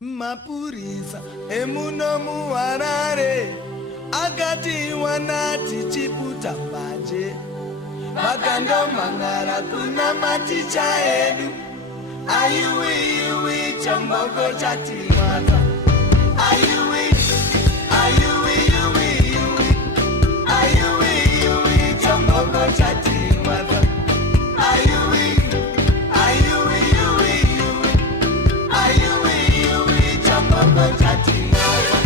Mapurisa emuno muHarare akati wanati chiputa mbanje vakandomhangara kuna maticha edu ayuwi chamboko chatimata ayuwi chamboko chatimata ayuwi chamboko chatimata.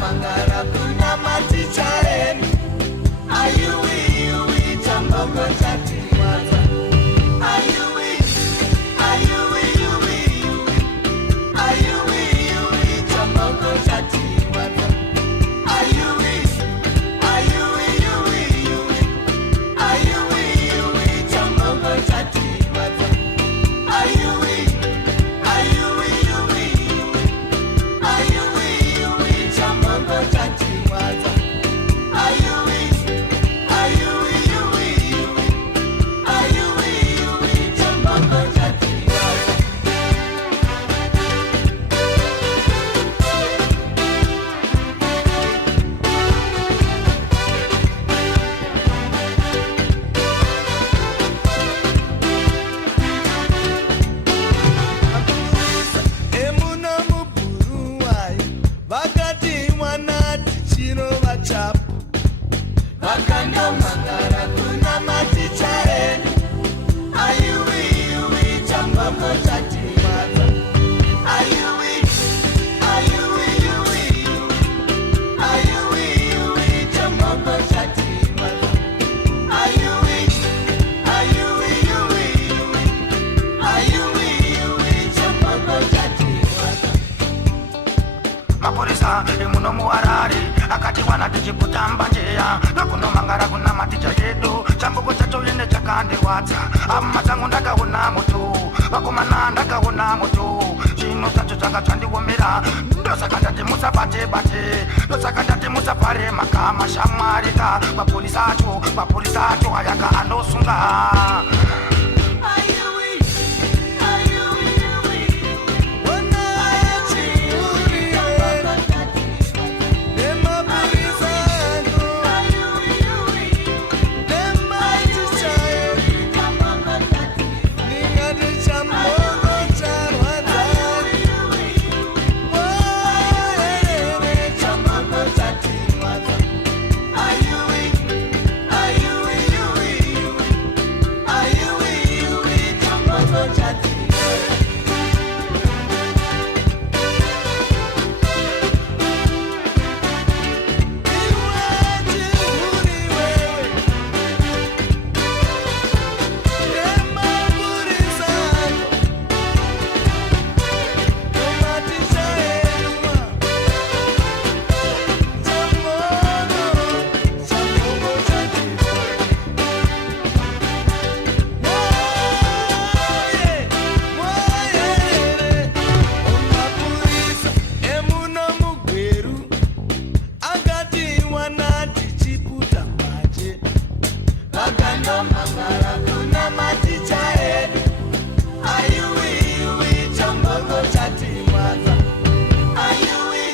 Mangara kuna maticha enu ayuwi chamboko chatimata ayuwi chamboko chatimata ayuwi chamboko chatimata ayuwi vakandomhangara kuna maticha enu ayuwi chamboko chatimata ayuwi chamboko chatimata ayuwi chamboko chatimata. Mapurisa emuno muHarare akati wanati chiputa mbanjeya vakunomhangara kuna maticha yedu chamboko chacho ine chakandirwadza amazangu ndakaona moto vakomana ndakaona moto zvinhu zvacho zvanga zvandiomera ndosaka ndati musabate ndosaka ndati musapare makama shamwarika mapurisa acho ayaka anosunga. Mangara kuna maticha edu ayuwi chamboko chatimata ayuwi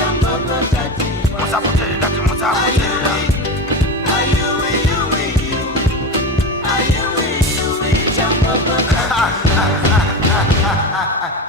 chamboko chatimata ayuwi chamboko chatimata.